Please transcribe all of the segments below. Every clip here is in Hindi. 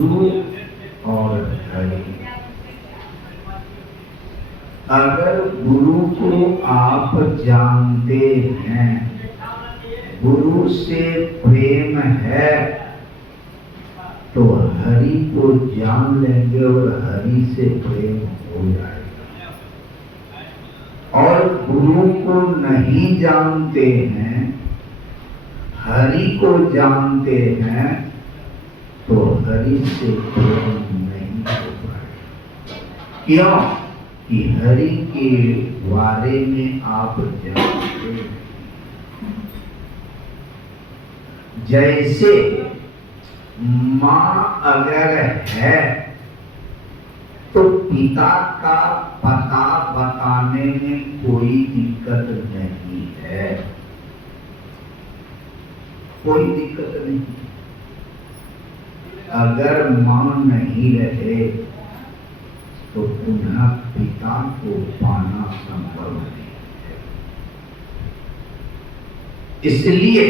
गुरु और हरि। अगर गुरु को आप जानते हैं, गुरु से प्रेम है, तो हरि को जान लेंगे और हरि से प्रेम हो जाएगा। और गुरु को नहीं जानते हैं, हरि को जानते हैं, तो हरि से प्रेम नहीं हो पाएगा। क्यों? कि हरि के बारे में आप जानते हैं। जैसे माँ अगर है तो पिता का पता बताने में कोई दिक्कत नहीं है, कोई दिक्कत नहीं। अगर माँ नहीं रहे तो पुनः पिता को पाना संभव नहीं है। इसलिए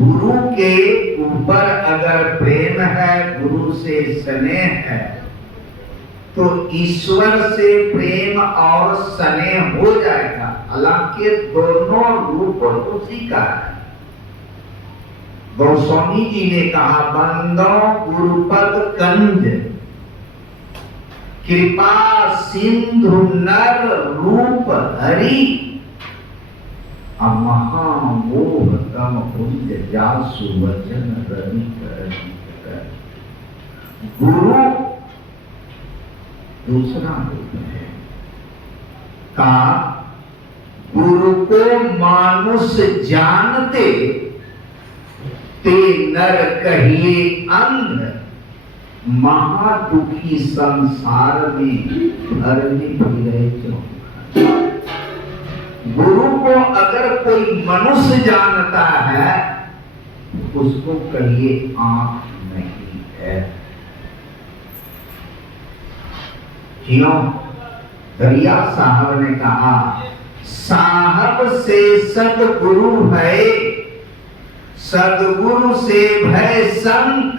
गुरु के ऊपर अगर प्रेम है, गुरु से स्नेह है, तो ईश्वर से प्रेम और स्नेह हो जाएगा। हालांकि दोनों रूप उसी का है। गोस्वामी जी ने कहा, बंदो गुरुपद कंज कृपा सिंधु नर रूप हरि, महामोह तम पुंज जासु वचन रवि कर। गुरु दूसरा रूप है का, गुरु को मानुष जानते ते नर कहिए अंध, महादुखी संसार में भरने फिरे चौंका। गुरु को अगर कोई मनुष्य जानता है, उसको कहिए आंख नहीं है। क्यों? दरिया साहब ने कहा, साहब से सदगुरु है, सदगुरु से भय संत,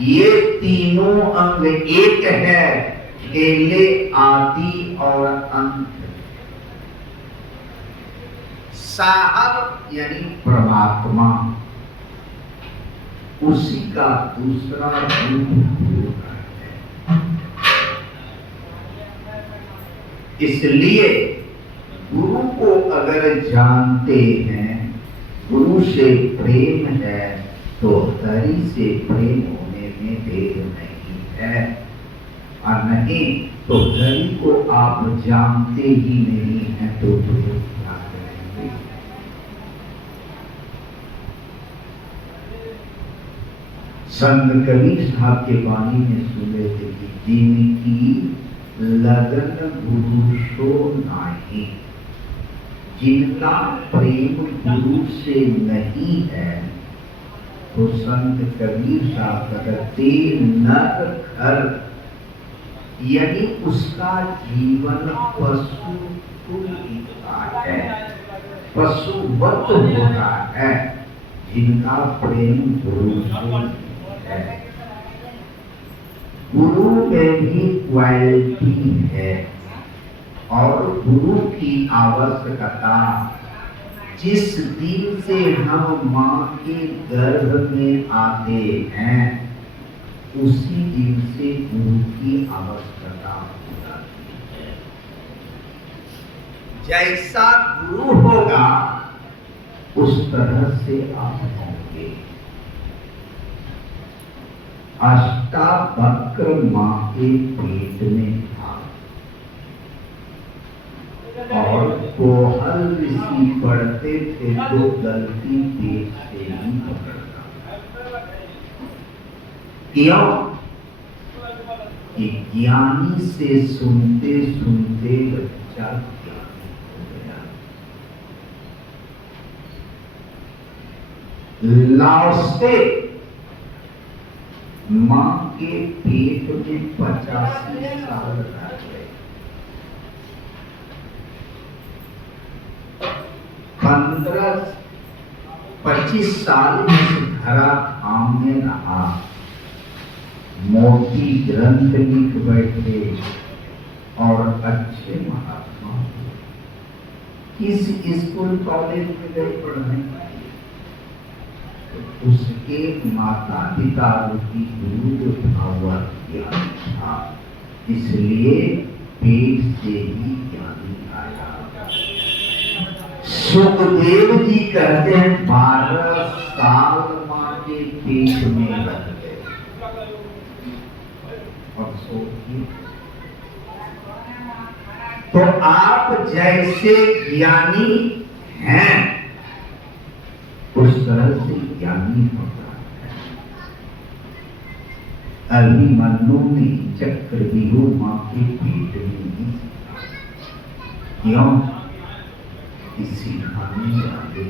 ये तीनों अंग एक है, खेले आदि और अंत। साहब यानी परमात्मा, उसी का दूसरा रूप होता है। इसलिए गुरु को अगर जानते हैं, गुरु से प्रेम है, तो हरि से प्रेम होने में देर नहीं है। और नहीं तो हरि को आप जानते ही नहीं हैं, तो प्रेम क्या करेंगे? संत कबीर साहब के वाणी में सुने थे कि जिनकी लगन गुरु सो नाही, जिनका प्रेम गुरु से नहीं है, तो संत कबीर साहब कहते नर घर, यानी उसका जीवन पशु का है, पशुवत होता है। जिनका प्रेम गुरु से है, गुरु में भी क्वालिटी है, और गुरु की आवश्यकता जिस दिन से हम माँ के गर्भ में आते हैं, उसी दिन से गुरु की आवश्यकता हो जाती है। जैसा गुरु होगा उस तरह से आप होंगे। अष्टावक्र माँ के पेट में था, और कोहल ऋषि पढ़ते थे तो गलती पेट से ही पकड़ता। क्यों? कि ज्ञानी से सुनते सुनते बच्चा ज्ञानी हो गया। लाओसे माँ के पेट में 85 साल रह गए। 15-25 साल इस धरा धाम में रहा। मोटी ग्रंथ लिख बैठे और अच्छे महात्मा किस स्कूल कॉलेज में गए पढ़ने, तो उसके माता पिता की गुरु भाव ज्ञान था, इसलिए पेट से ही ज्ञानी आया। सुखदेव जी कहते हैं 12 साल मां के पेट में रह गए। और सोचिए, तो आप जैसे ज्ञानी हैं उस तरह से ज्ञानी होता है। अभिमन्यु ने चक्रव्यूह मां के पेट में ही क्यों सिखाने वाले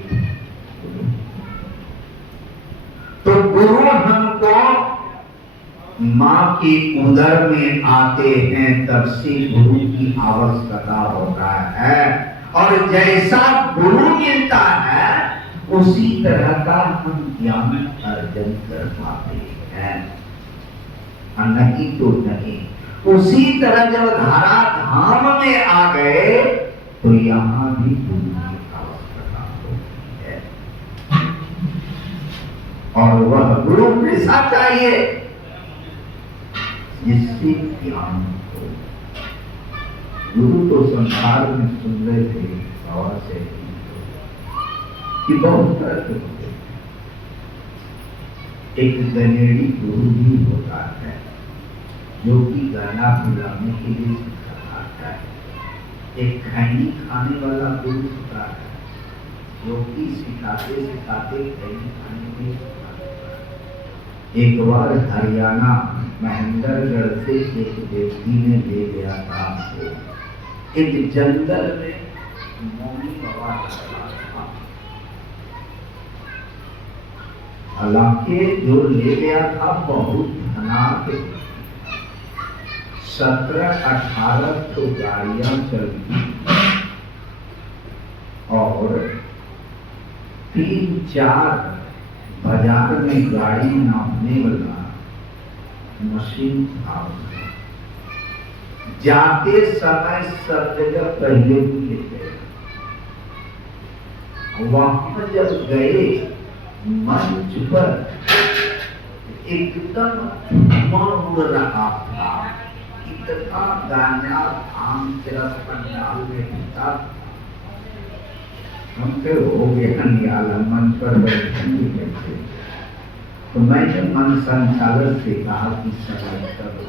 तो गुरु हमको मां के उदर में आते हैं, तब से गुरु की आवश्यकता होता है। और जैसा गुरु मिलता है उसी तरह का हम ज्ञान अर्जन कर पाते हैं, और नहीं तो नहीं। उसी तरह जब धारा धाम में आ गए तो यहाँ भी गुरु की आवश्यकता होती है, और वह गुरु कैसा चाहिए जिससे ज्ञान हो। गुरु तो संसार में सुन रहे थे बाबा से कि बहुत तरह के होते हैं। एक गनेड़ी गुरु भी होता है जो कि गाना बुलाने के लिए सिखाता है। एक खैनी खाने वाला गुरु होता है जो कि सिखाते सिखाते खैनी खाने के लिए सिखाता है। एक बार हरियाणा महेंद्रगढ़ से एक व्यक्ति ने ले गया था हमको एक जंगल में मौनी बाबा था। हालांकि जो ले गया था बहुत धनाढ्य, 17-18 तो गाड़ियां चलती और 3-4 बाजार में गाड़ी नापने वाला मशीन था। जाते समय सब जगह पहले भी लेते, वहां जब गए मंच पर एकदम उड़ रहा था, इतना गाना आम तरफ पंडाल में होता। हम फिर हो गया नियाला मंच पर बैठे, तो मैंने मन संचालक से कहा कि समय कब हो,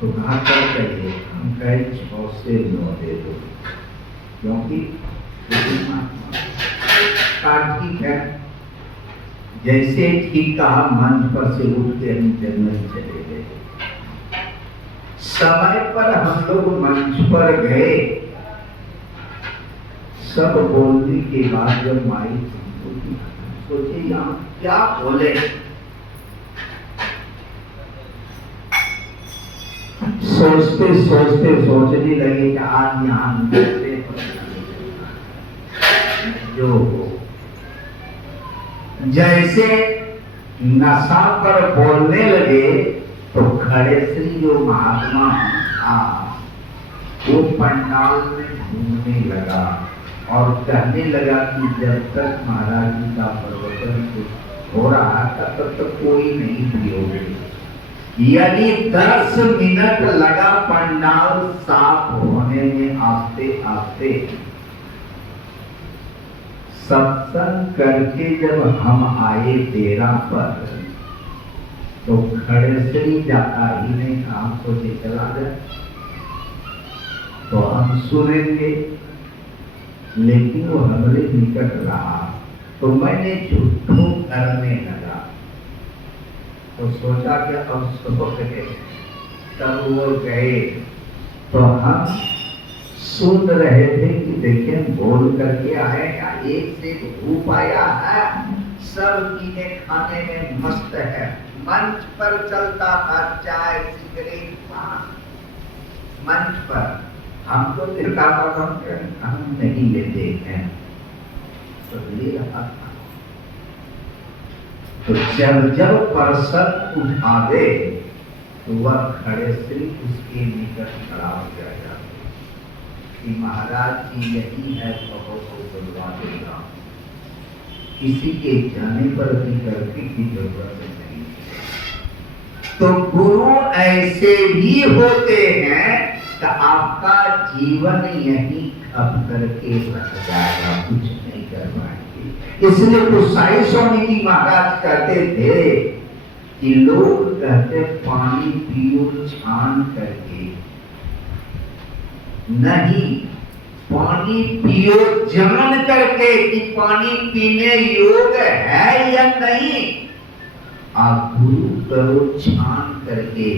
तो कहा कर कहिए, हम कहे 6 से 9 दे दो, क्योंकि ठीक है। जैसे ठीक कहा मंच पर से उठ के हम जंगल चले गए। समय पर हम लोग मंच पर गए, सब बोलने के बाद जब माइक सोचे यहाँ क्या बोले, सोचते सोचते सोचने लगे कि आज यहाँ जो जैसे नशा पर बोलने लगे तो खड़े श्री जो महात्मा था वो पंडाल में घूमने लगा और कहने लगा कि जब तक महाराज जी का प्रवचन हो रहा था तब तक कोई नहीं पियोगे। यदि 10 मिनट लगा पंडाल साफ होने में, आस्ते आस्ते सत्संग करके जब हम आए डेरा पर तो खड़े श्री जाता ही नहीं, काम सोचे चला जाए तो हम सुनेंगे, लेकिन वो हमारे निकट रहा तो मैंने झूठों करने लगा, तो सोचा कि अब सबक है। तब वो गए तो हम सुन रहे थे कि देखिए बोल करके आएगा, एक से धूप आया है, सब कीने खाने में मस्त है। मंच पर चलता था चाय सिगरेट पान, मंच पर हमको दिखता था, हम नहीं लेते हैं तो ले रहा था। तो जब जब प्रसन्न उठावे तो वह खड़े से उसके निकट खड़ा हो जाएगा कि महाराज जी यही है कहो को बुलवा देगा। किसी के जाने पर भी करने की जरूरत नहीं। तो गुरु ऐसे भी होते हैं कि आपका जीवन यही खप करके रख जाएगा, कुछ नहीं कर पाएंगे। इसलिए गोसाई स्वामी जी महाराज कहते थे कि लोग कहते पानी पियो छान करके, नहीं, पानी पियो जान करके कि पानी पीने योग्य है या नहीं। आप गुरु करो छान करके,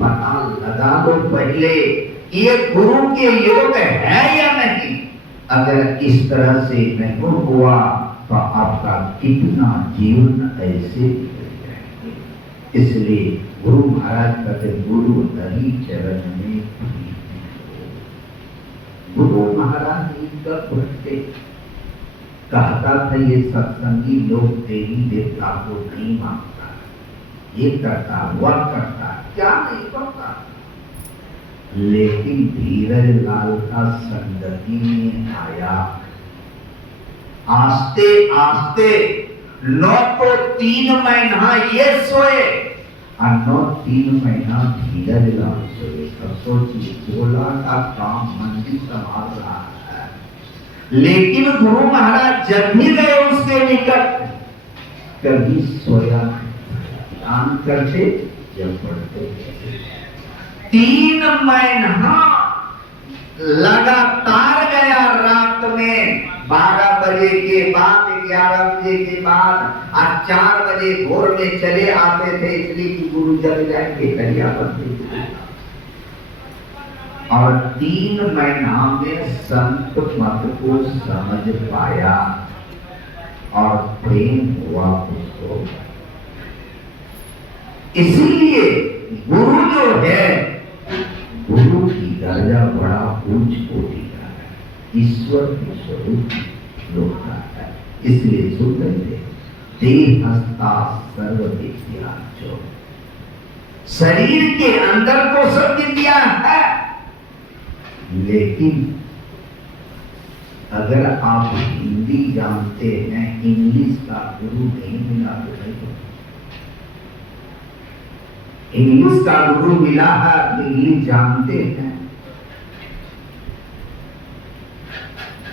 पता लगा लो पहले ये गुरु के योग्य है या नहीं। अगर इस तरह से नहीं हुआ तो आपका कितना जीवन ऐसे बिगड़ जाएंगे। इसलिए गुरु महाराज कहते गुरु हरि चरण में गुरु महाराज इनका भक्ति कहता था ये सत्संगी लोग देवी देवता को नहीं मानता, ये करता वह करता, क्या नहीं करता। लेकिन धीरज लाल का संगति में आया, आस्ते आस्ते 9 तो 3 महीना ये सोए और 9-3 महीना धीरज लाल सोए। अब सोचिए 16 का काम मंदिर संभाल रहा है, लेकिन गुरु महाराज जब भी गए उसके निकट कभी सोया ध्यान करते जब पढ़ते। 3 महीना लगातार गया, रात में 12 बजे के बाद 11 बजे के बाद और 4 बजे भोर में चले आते थे, इसलिए कि गुरु जब जाएंगे करिया बनते थे। और 3 महीना में संत मत को समझ पाया और प्रेम हुआ उसको। इसीलिए गुरु जो है, गुरु की दर्जा बड़ा ऊंच कोटि का है, ईश्वर के स्वरूप लोकता है। इसलिए सुनते थे देहस्था सर्व विद्या, जो शरीर के अंदर को सब विद्या है। लेकिन अगर आप हिंदी जानते हैं, इंग्लिश का गुरु नहीं मिला तो नहीं होगा। इंग्लिश का गुरु मिला है, इंग्लिश जानते हैं,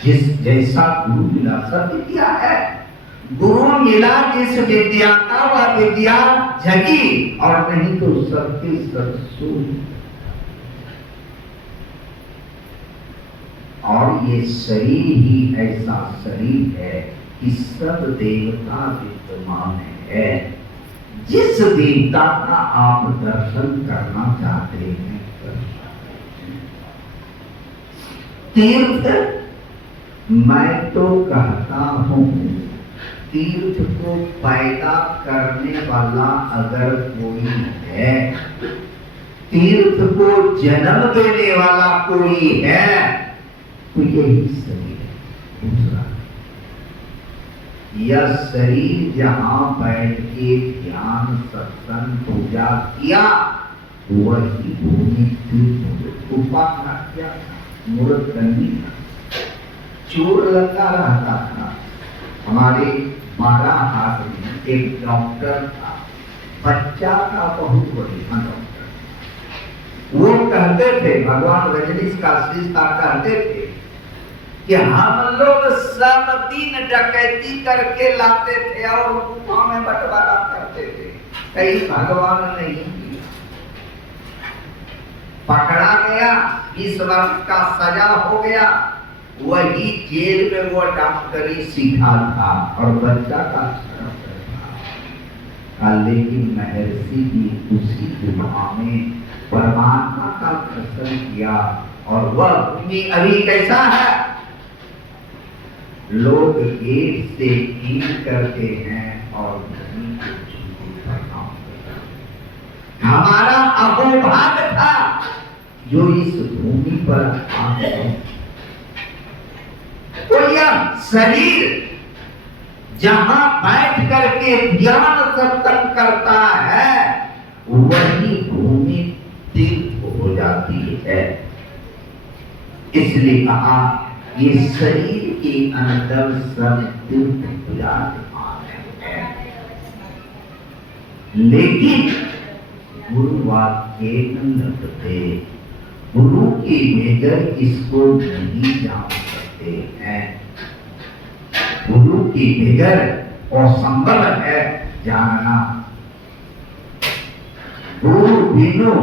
जिस जैसा गुरु मिला सब विद्या है। गुरु मिला जिस विद्या का वह विद्या जगी, और नहीं तो सबके सब सूर्य। और ये शरीर ही ऐसा शरीर है कि सब देवता विद्यमान है। जिस देवता का आप दर्शन करना चाहते हैं तीर्थ, मैं तो कहता हूं तीर्थ को पैदा करने वाला अगर कोई है, तीर्थ को जन्म देने वाला कोई है, तो यही शरीर है। दूसरा, यह शरीर जहां बैठ के ध्यान सत्संग पूजा किया वही भूमि तीर्थ उपासना किया, मूर्त करनी था। चोर लगा रहता था। हमारे 12 हाथ में एक डॉक्टर था, बच्चा का बहुत बढ़िया डॉक्टर। वो कहते थे, भगवान रजनीश का शिष्य कहते थे कि हम लोग सब दिन डकैती करके लाते थे और गुफा में बंटवारा करते थे, कहीं भगवान नहीं किया। पकड़ा गया, 20 वर्ष का सजा हो गया। वही जेल में वो डॉक्टरी सीखा था और बच्चा का था। लेकिन महर्षि जी उसी गुफा में परमात्मा का दर्शन किया। और वह भूमि अभी कैसा है, लोग गेट से कील करते हैं और भूमि को छूने का काम करते हैं। हमारा अहोभाग था जो इस भूमि पर आते। तो यह शरीर जहां बैठ करके ध्यान सत्संग करता है वही भूमि तीर्थ हो जाती है। इसलिए कहा ये शरीर के अंदर सब तीर्थ विराजमान है, लेकिन गुरु वाक्य लगते, गुरु के बगैर इसको नहीं जान सकते हैं। गुरु के बगैर असंभव है जानना। गुरु बिनु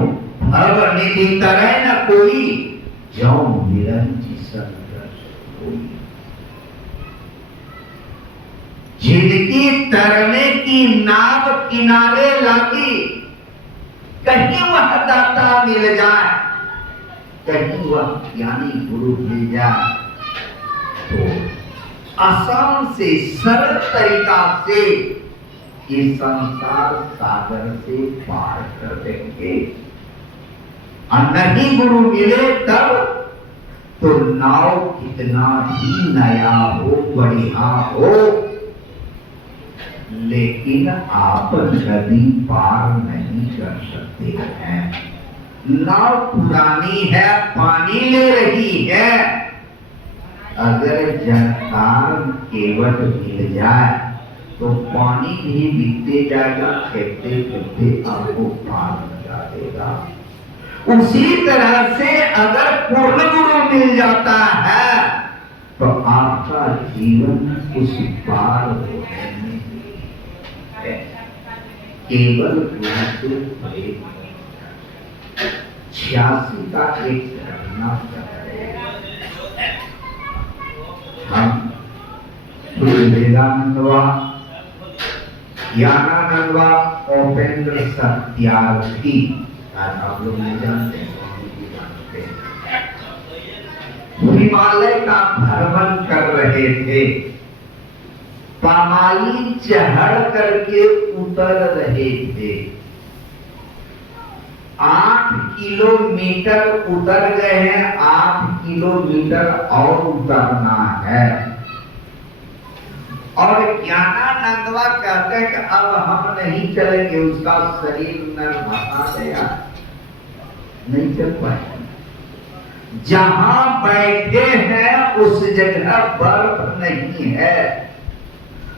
भव निधि तरह न कोई, जो निरंजन कोई। जिनकी तरने की नाव किनारे लगी, कहीं वह दाता मिल जाए, कहीं वह ज्ञानी गुरु मिल जाए, तो आसान से सरल तरीका से ये संसार सागर से पार कर देंगे। और नहीं गुरु मिले तब तो नाव कितना ही नया हो, बढ़िया हो, लेकिन आप नदी पार नहीं कर सकते हैं। नाव पुरानी है, पानी ले रही है, अगर जानकार केवट मिल जाए तो पानी भी बीतते जाएगा, खेलते खेलते आपको पार लगा देगा। उसी तरह से अगर पूर्ण गुरु मिल जाता है तो आपका जीवन उस पार होने में है। केवल गुरु से प्रेम। 86 का एक घटना हम वेदानंदवा, ज्ञानानंदवा, उपेंद्र सत्यार्थी, आप लोग नहीं जानते, हिमालय का भ्रमण कर रहे थे। पामाली चढ़ करके उतर रहे थे। 8 किलोमीटर उतर गए हैं, 8 किलोमीटर और उतरना है। और ज्ञानानंदवा कहते हैं कि अब हम नहीं चलेंगे, उसका शरीर नर्वसा गया, नहीं चल पाए। जहां बैठे हैं उस जगह बर्फ नहीं है,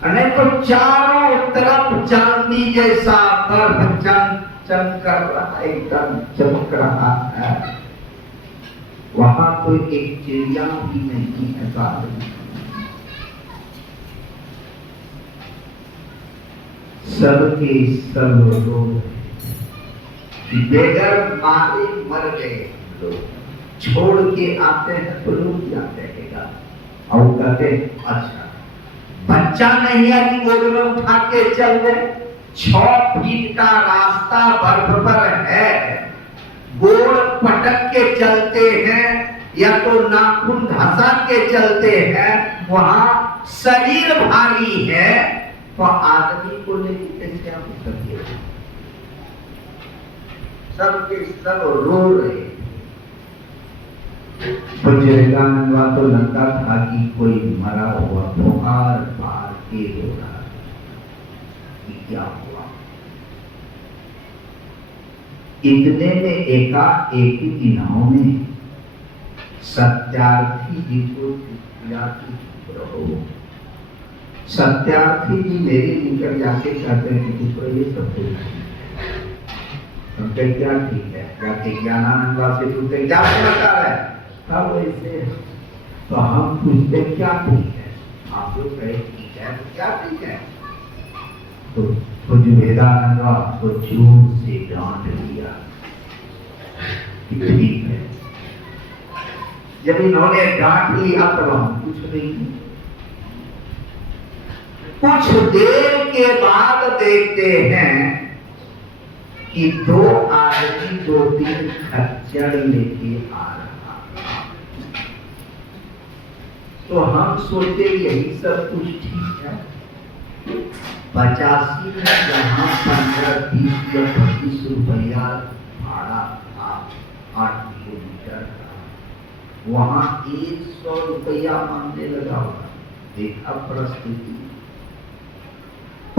नहीं तो चारों तरफ चांदी जैसा बर्फ चमक रहा है, एकदम चमक रहा है। वहां तो एक चिड़िया भी नहीं है, सबके सब लोग बेगर मारे मर गए। लोग छोड़ के आते हैं तो लोग क्या कहेगा, और कहते अच्छा बच्चा नहीं है कि गोद में उठा के चल गए। 6 फीट का रास्ता बर्फ पर है, गोड़ पटक के चलते हैं या तो नाखून धसा के चलते हैं, वहां शरीर भारी है, तो आदमी को लेकर कैसे आप उतरिए। सबके सब रो रहे। विवेकानंदवा तो लगता था कि कोई मरा हुआ पुकार पार के रो रहा कि क्या हुआ। इतने में एकाएक दिनों में सत्यार्थी जी को रहो। सत्यार्थी जी मेरे निकल जाके कहते हैं कि तो ये सब कुछ क्या ठीक है, जाके ज्ञानानंदवा से पूछते क्या बता रहा है, तब ऐसे तो हम पूछते क्या ठीक है, आप लोग कहे ठीक है, तो क्या ठीक है, तो कुछ वेदानंदवा को जोर से डांट दिया कि ठीक है। जब इन्होंने डांट लिया तब हम कुछ नहीं। कुछ देर के बाद देखते हैं कि 2 आदमी 2-3 खच्चर लेके आ रहा था। तो हम सोचे यही सब कुछ ठीक है। 85 में जहां 15-20 या 25 रुपया भाड़ा था 8 किलोमीटर का, वहां 100 रुपया मांगने लगा हुआ। देखा परिस्थिति,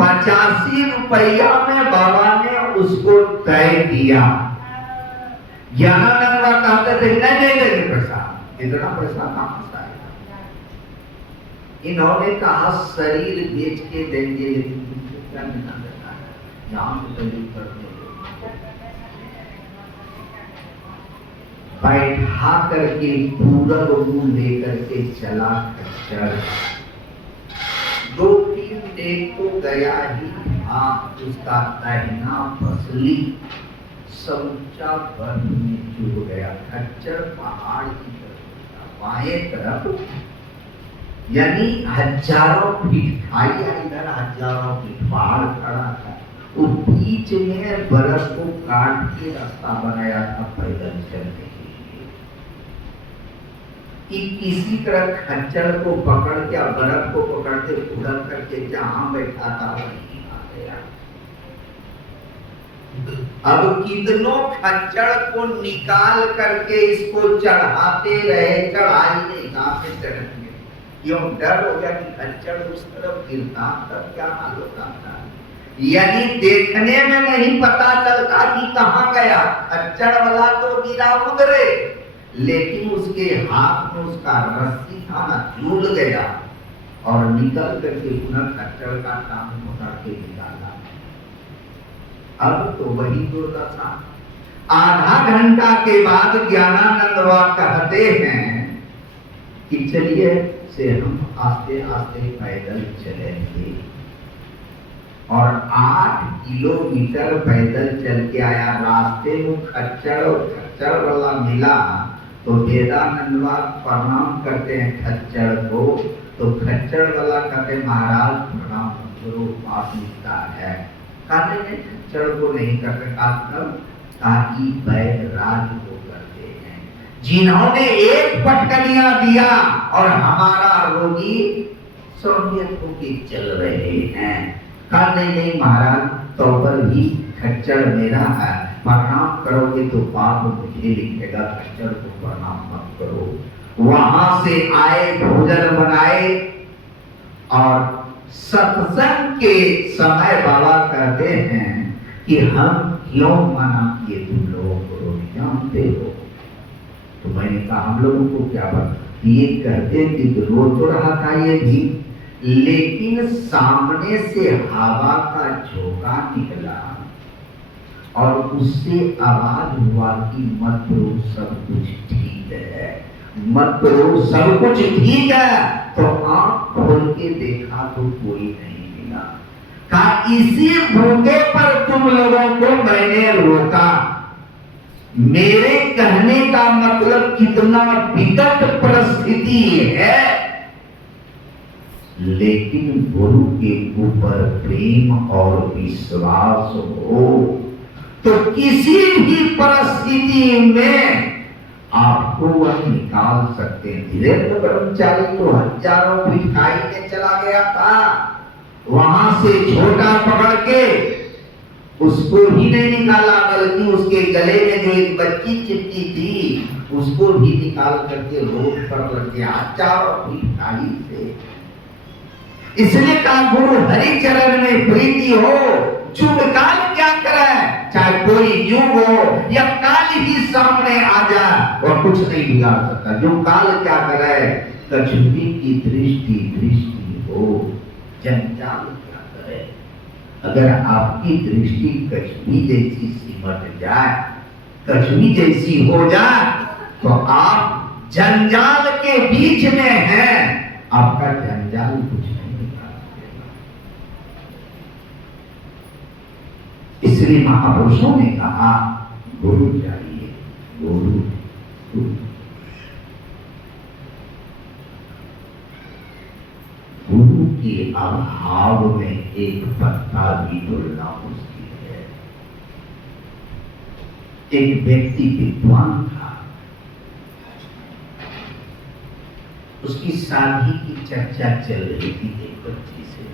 ₹85 में बाबा ने उसको तय किया। ज्ञानानंद बाबा कहते थे नहीं देंगे पैसा, इतना पैसा कहां से आएगा। इन्होंने कहा शरीर बेच के देंगे, लेकिन तुमको क्या मिला देता है, यहाँ से तैयारी करने बैठा करके पूरब मुंह लेकर के चला खच्चर। 2-3 दिन तो गया ही, उसका दाहिना पसली समूचा बर्फ में चूर गया। खच्चर पहाड़ की तरफ, बाएं तरफ, यानी हजारों फीट खाई, इधर हजारों फीट पहाड़ खड़ा था। वो बीच में बर्फ को काट के रास्ता बनाया था पैदल चलने के लिए, कि किसी तरह खच्चर को पकड़ के, बर्फ को पकड़ के उड़न करके जहां बैठा था वहीं आ गया। अब कितनों खच्चर को निकाल करके इसको चढ़ाते रहे, चढ़ाई नहीं, कहां से चढ़ेंगे, क्यों डर हो गया कि खच्चर उस तरफ गिरता तब क्या हाल होता था। यानी देखने में नहीं पता चलता कि कहां गया, खच्चर वाला तो गिरा उधरे, लेकिन उसके हाथ में उसका रस्सी था ना, झूल गया और निकल करके पुनः खच्चर का टांग पकड़ के निकाला। अब तो वही दो दशा। आधा घंटा के बाद ज्ञानानंद बाबा कहते हैं कि चलिए से हम आस्ते आस्ते पैदल चलेंगे, और 8 किलोमीटर पैदल चल के आया। रास्ते में खच्चर और खच्चर वाला मिला तो वेदानंद बाबा प्रणाम करते हैं खच्चर को, तो खच्चर वाला कहते महाराज प्रणाम करो, पाप मिलता है। कहते हैं खच्चर को नहीं करते, ताकि बैराज को करते हैं, जिन्होंने एक पटकनिया दिया और हमारा रोगी सोनियत होके चल रहे हैं। कहा नहीं महाराज, तो पर भी खच्चर मेरा है, प्रणाम करोगे तो पाप मुझे लिखेगा, खच्चर को प्रणाम मत करो। वहां से आए, भोजन बनाए, और सत्संग के समय बाबा कहते हैं कि हम क्यों मना किए, तुम लोगों को जानते हो। तो मैंने कहा हम लोगों को क्या बात, ये कहते कि रो तो रहा था ये भी, लेकिन सामने से हवा का झोंका निकला और उससे आवाज हुआ कि मत रो, सब कुछ ठीक है, मत रो, सब कुछ ठीक है। तो आंख खोल के देखा तो कोई नहीं मिला। कहा इसी भूखे पर तुम लोगों को मैंने रोका। मेरे कहने का मतलब कितना विकट परिस्थिति है, लेकिन गुरु के ऊपर प्रेम और विश्वास हो तो किसी भी परिस्थिति में आपको वह निकाल सकते हैं। धीरेन्द्र ब्रह्मचारी तो हजारों फीट खाई में चला गया था, वहां से छोटा पकड़ के उसको ही नहीं निकाला, बल्कि उसके गले में जो एक बच्ची चिपकी थी उसको भी निकाल करके रोड पर रख दिया, हजारों फीट खाई से। इसलिए कहा गुरु हरि चरण में प्रीति हो, चुप काल क्या करे, चाहे कोई युग हो या काल ही सामने आ जाए, वह कुछ नहीं बिगाड़ सकता। जो काल क्या करे, कछुवी की दृष्टि हो, जंजाल क्या करे। अगर आपकी दृष्टि कछुवी जैसी सिमट जाए, कछुवी जैसी हो जाए, तो आप जंजाल के बीच में हैं, आपका जंजाल कुछ नहीं। इसलिए महापुरुषों ने कहा गुरु चाहिए, गुरु। गुरु के अभाव में एक पत्ता भी तोड़ना मुश्किल है। एक व्यक्ति विद्वान था, उसकी शादी की चर्चा चल रही थी एक बच्ची से।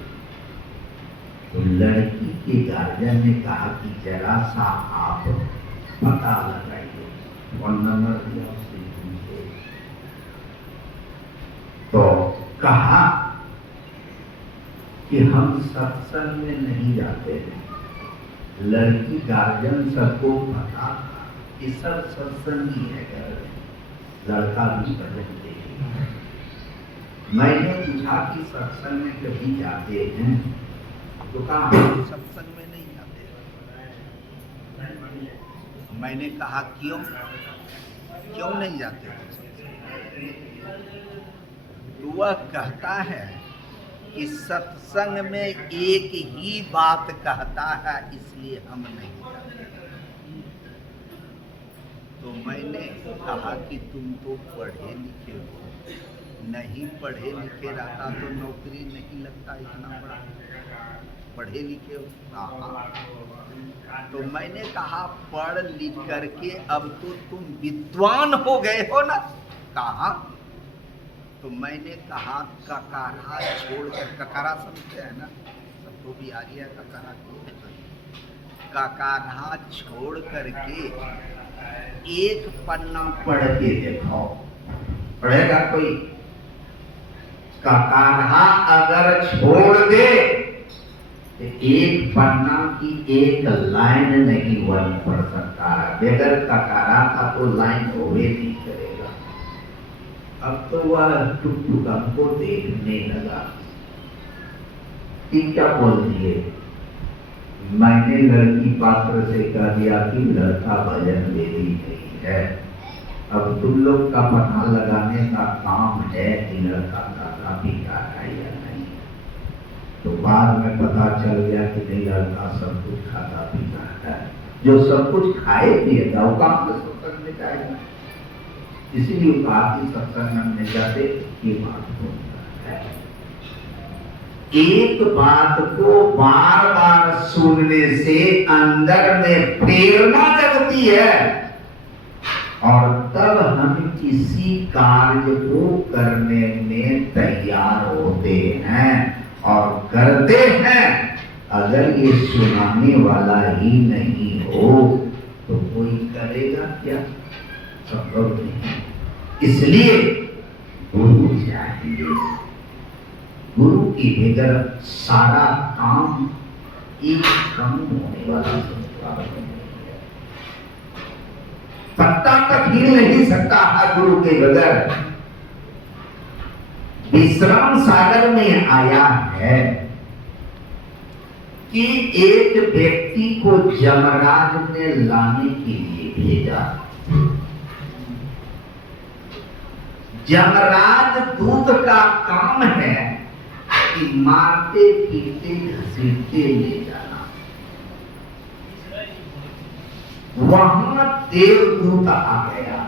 तो लड़की के गार्जियन ने कहा कि जरा सा आप पता लगाइए, फोन नंबर दिया उससे पूछे। तो कहा कि हम सत्संग में नहीं जाते हैं। लड़की गार्जियन सबको पता था कि सब सत्संगी है घर में, लड़का भी भजन देखेगा। मैंने पूछा कि सत्संग में कभी जाते हैं? तो कहा हम सत्संग में नहीं जाते। मैंने कहा क्यों नहीं जाते? तो वह कहता है कि सत्संग में एक ही बात कहता है, इसलिए हम नहीं जाते। तो मैंने कहा कि तुम तो पढ़े लिखे हो, नहीं पढ़े लिखे रहता तो नौकरी नहीं लगता इतना बड़ा, पढ़े लिखे हो। तो मैंने कहा पढ़ लिख करके अब तो तुम विद्वान हो गए हो ना? कहा तो मैंने कहा ककारा छोड़कर, ककारा समझते हैं ना, सबको भी आ गया ककारा, ककारा छोड़ करके एक पन्ना पढ़ के देखो, पढ़ेगा कोई? ककारा अगर छोड़ दे तो एक पन्ना की एक लाइन नहीं वन पढ़ सकता है। बगैर ककारा का तो लाइन होवे नहीं करेगा। अब तो वह टुक टुक हमको देखने लगा कि क्या बोल दिए। मैंने लड़की पात्र से कह दिया कि लड़का भजन वेदी नहीं है, अब तुम लोग का पता लगाने का काम है कि लड़का खाता पीता है या नहीं। तो बाद में पता चल गया कि नहीं, लड़का सब कुछ खाता पीता है। जो सब कुछ खाए पिएगा वो काम से सत्संग में जाएगा। इसीलिए कहा कि सत्संग में जाते ये बात होता है। एक बात को बार बार सुनने से अंदर में प्रेरणा जगती है और तब हम किसी कार्य को करने में तैयार होते हैं और करते हैं। अगर ये सुनाने वाला ही नहीं हो तो कोई करेगा क्या? संभव नहीं। इसलिए गुरु चाहिए। गुरु की बगैर सारा काम एक कम होने वाला संस्कार नहीं है। पत्ता तक हिल नहीं सकता है गुरु के बगैर। विश्राम सागर में आया है कि एक व्यक्ति को यमराज ने लाने के लिए भेजा। यमराज दूत का काम है कि मारते पीटते घसीटते ले जाना। वहां देवदूत आ गया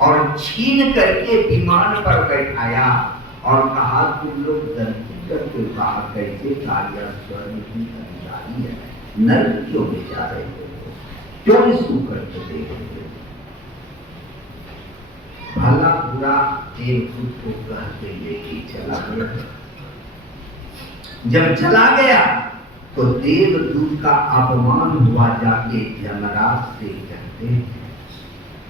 और छीन करके विमान पर बैठाया और कहा तुम लोग गलती करके कहा कैसे कार्य स्वर्ग की अधिकारी है, नर्क क्यों बेचा रहे हो, क्यों इसको करके दे रहे हो? भला बुरा देवदूत को कह के लेके चला गया। जब चला गया तो देवदूत का अपमान हुआ। जाके यमराज से कहते हैं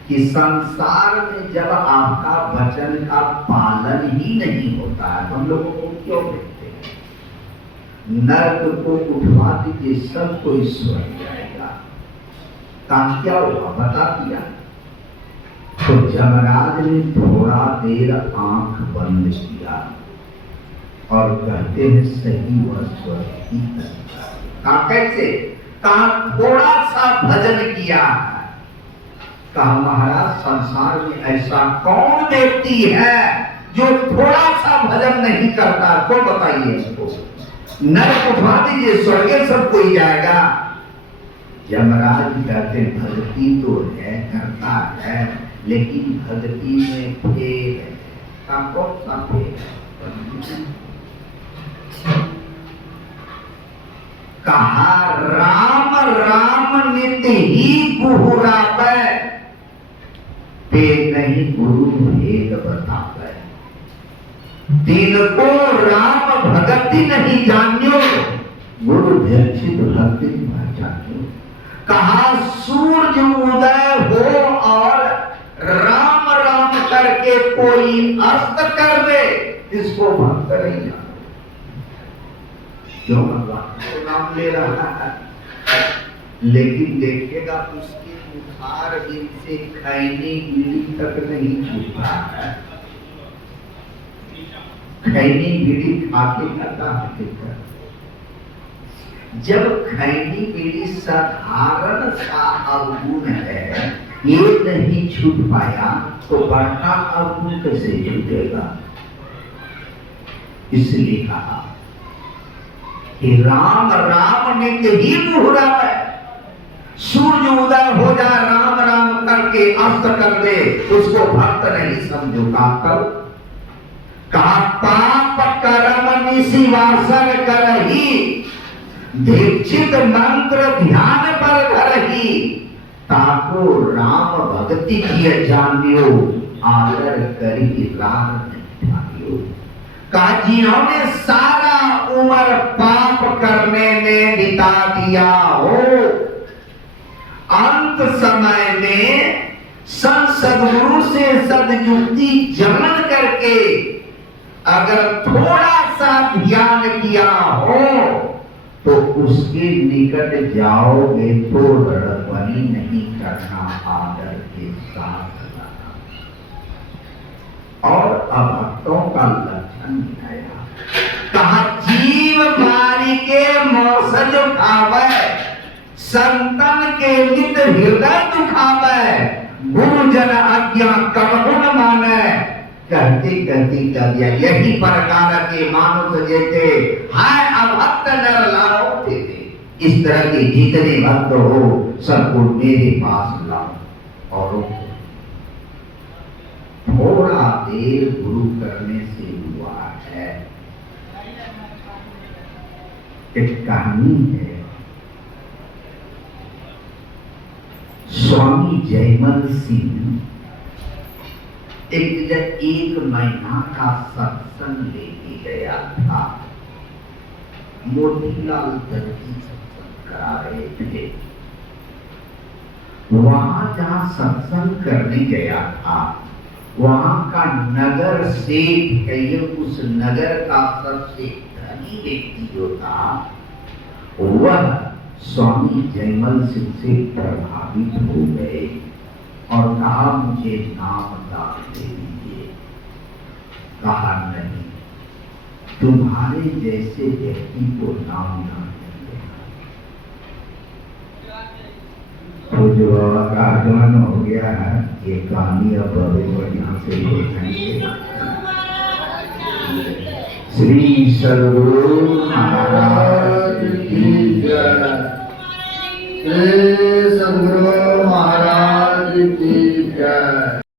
कि संसार में जब आपका वचन का पालन ही नहीं होता है, हम लोगों को क्यों भेजते हैं? नर्क को उठवा दीजिए, सब कोई स्वर्ग जाएगा। काम क्या हुआ बता दिया। तो यमराज ने थोड़ा देर आंख बंद किया और कहते हैं सही वह स्वर्ग की कहा कैसे? कहा थोड़ा सा भजन किया। कहा महाराज संसार में ऐसा कौन व्यक्ति है जो थोड़ा सा भजन नहीं करता? तो बताइए इसको। नर्क उठवा दीजिए, स्वर्ग सब कोई जाएगा। यमराज कहते भक्ति तो है, करता है, लेकिन भक्ति में फेल है। कौन सा फेल है? कहा राम राम नित ही गुहुरावै, पे नहीं गुरु भेद बतावै। दिन को राम भगति नहीं जानियो, गुरु दीक्षित भक्ति पहचानियो। कहा सूर्य उदय हो और राम राम करके कोई अस्त कर दे, इसको भक्त नहीं जानो। क्यों भगवान को नाम ले रहा है, लेकिन देखिएगा उसके बुखार इनसे खैनी बीड़ी तक नहीं छूटा है। खैनी बीड़ी खाके करता है। जब खैनी बीड़ी साधारण सा अवगुण है, ये नहीं छूट पाया तो बड़ा अवगुण कैसे छूटेगा। इसलिए कहा कि राम राम नित्य ही मुहरा है। सूर्य उदय हो जाए राम राम करके अस्त कर दे, उसको भक्त नहीं समझोगा। कल कहा पाप कर्म निशिवासन करही, दीक्षित मंत्र ध्यान पर धरही, ताको राम भक्ति किए जानियो, आदर करी राम ध्यानियो। कहा जिन्होंने सारा उम्र पाप करने में बिता दिया हो, अंत समय में सदगुरु से सदयुक्ति जनन करके अगर थोड़ा सा ध्यान किया हो तो उसके निकट जाओगे तो लड़बड़ी नहीं करना, आदर के साथ रहना। और अभक्तों का लक्षण दिखाया, कहा जीव मारी के मौसज खावे, संतन के नित हृदय दुखावे, गुरुजन आज्ञा कबहु न माने। कहते कहते कह दिया यही प्रकार के मानुष जैसे हाय अभक्त नर लाओ थे। इस तरह के जितने भक्त हो सबको मेरे पास लाओ। और थोड़ा देर गुरु करने से हुआ है। एक कहानी है, स्वामी जयमल सिंह एक महीना का सत्संग लेके गया था। मोतीलाल दर्जी सत्संग करा रहे थे। वहां जहां सत्संग करने गया था, वहां का नगर सेठ है, उस नगर का सबसे धनी व्यक्ति जो था वह स्वामी जयमल सिंह से प्रभावित हो गए और कहा मुझे नाम दान दे दीजिए। कहा नहीं, तुम्हारे जैसे व्यक्ति को नाम ना देना। तो जो बाबा का आगमन हो गया है, ये कहानी अब यहाँ से देखेंगे। श्री सद्गुरु महाराज की जय। श्री सद्गुरु